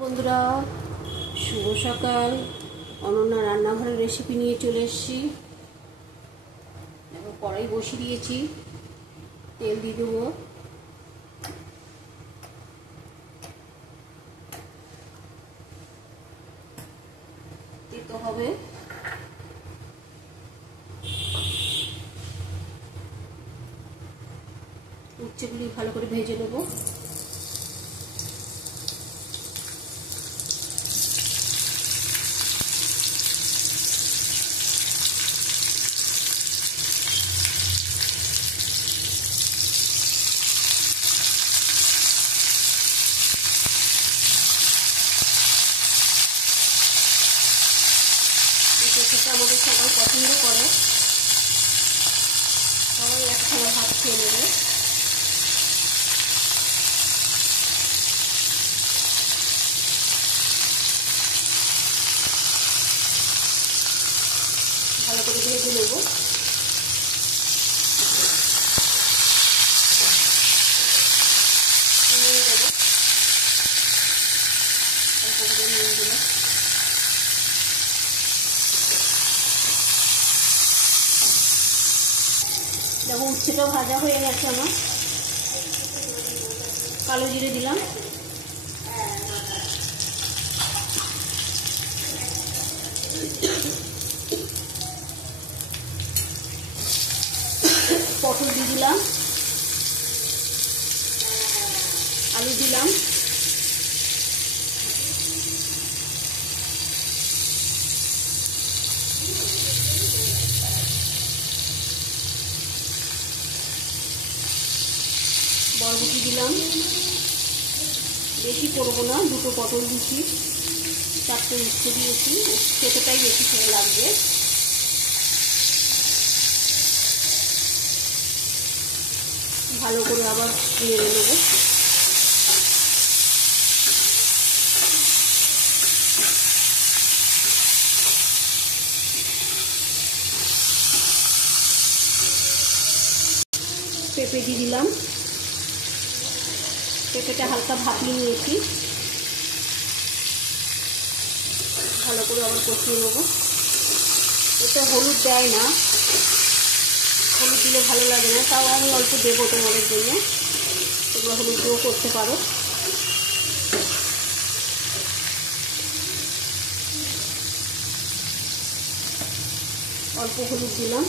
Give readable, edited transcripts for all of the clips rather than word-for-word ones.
বন্ধুরা, শুভ সকাল। অনন্যা রান্নাঘরের রেসিপি নিয়ে চলে এসেছি। দেখো, কড়াই বসিয়ে দিয়েছি, তেল দিয়ে দেবো। দিতে হবে উচ্ছেগুলি ভালো করে ভেজে নেবো। খেতে আমাদের সবাই পছন্দ করে, সবাই এক থালা ভাত খেয়ে নেবে। ভালো করে ভেজে নেবো। দেখো, উচ্ছেটা ভাজা হয়ে গেছে আমার। কালো জিরে দিলাম, পটল দিয়ে দিলাম, আলু দিলাম, বরবটি দিলাম। বেশি করবো না, দুটো পটল দিচ্ছি, 4টে উচ্ছে দিয়েছি। উচ্ছেটাই বেশি করে লাগবে। ভালো করে আবার নেড়ে নেবো। পেঁপে দিয়ে দিলাম, পেঁপেটা হালকা ভাপিয়ে নিয়েছি। ভালো করে আবার কষিয়ে নেবো। এটা হলুদ দেয় না, হলুদ দিলে ভালো লাগে না, তাও আমি অল্প দেবো তোমাদের জন্য। তোমরা হলুদ দিয়েও করতে পারো। অল্প হলুদ দিলাম।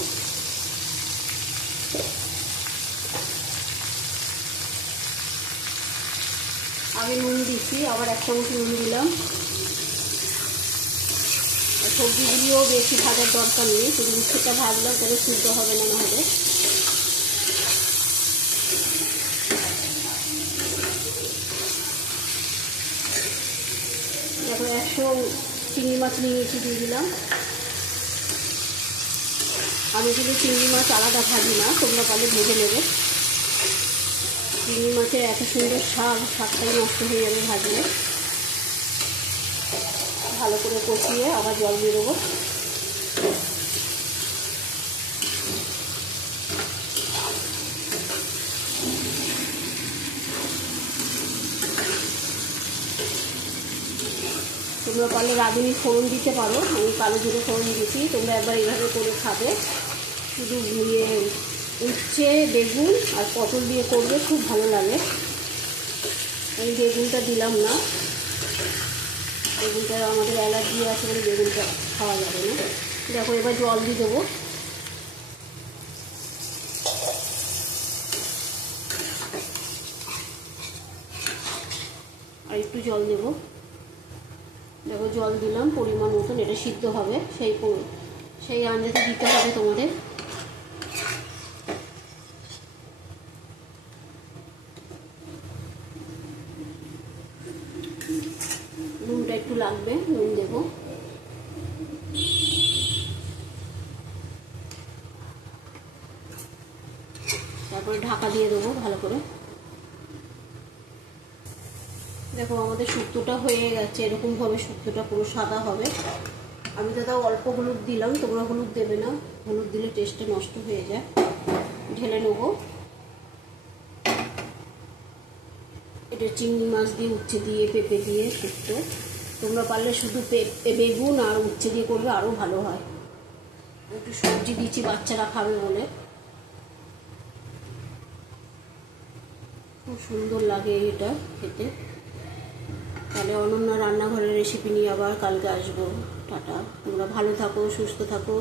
আগে নুন দিচ্ছি, আবার 1 চামচ নুন দিলাম। সবজিগুলিও বেশি ভাজার দরকার নেই, শুধু উচ্ছেটা ভাজলাম, তবে সিদ্ধ হবে না নাহলে। দেখো, 100 চিংড়ি মাছ নিয়েছি, দিয়ে দিলাম। আমি কিন্তু চিংড়ি মাছ আলাদা ভাজি না, তোমরা পারলে ভেজে নেবে। চিংড়ি মাছের এত সুন্দর স্বাদটাই নষ্ট হয়ে যাবে ভাজলে। ভালো করে কষিয়ে আবার জল দিয়ে দেবো। তোমরা পারলে রাঁধুনি ফোড়ন দিতে পারো, আমি কালো জিরে ফোড়ন দিয়েছি। তোমরা একবার এইভাবে করে খাবে। শুধু উচ্ছে, বেগুন আর পটল দিয়ে করবে, খুব ভালো লাগে। আমি বেগুনটা দিলাম না, বেগুনটা আমাদের অ্যালার্জি আছে বলে বেগুনটা খাওয়া যাবে না। দেখো, এবার জল দিয়ে দেবো। আর একটু জল দেবো। দেখো, জল দিলাম পরিমাণ মতন, এটা সিদ্ধ হবে, সেই আন্দাজে দিতে হবে তোমাদের। নুনটা একটু লাগবে, নুন দেবো। তারপরে ঢাকা দিয়ে দেবো ভালো করে। দেখো, আমাদের শুক্তোটা হয়ে গেছে। এরকমভাবে শুক্তোটা পুরো সাদা হবে। আমি তো তাও অল্প হলুদ দিলাম, তোমরা হলুদ দেবে না, হলুদ দিলে টেস্টটা নষ্ট হয়ে যায়। ঢেলে নেবো। এটা চিংড়ি মাছ দিয়ে, উচ্ছে দিয়ে, পেঁপে দিয়ে শুক্তো। তোমরা পারলে শুধু বেগুন আর উচ্ছে দিয়ে করবে, আরও ভালো হয়। একটু সবজি দিচ্ছি বাচ্চারা খাবে বলে, খুব সুন্দর লাগে এটা খেতে। তাহলে অনন্যা রান্নাঘরের রেসিপি নিয়ে আবার কালকে আসবো। টাটা, তোমরা ভালো থাকো, সুস্থ থাকো।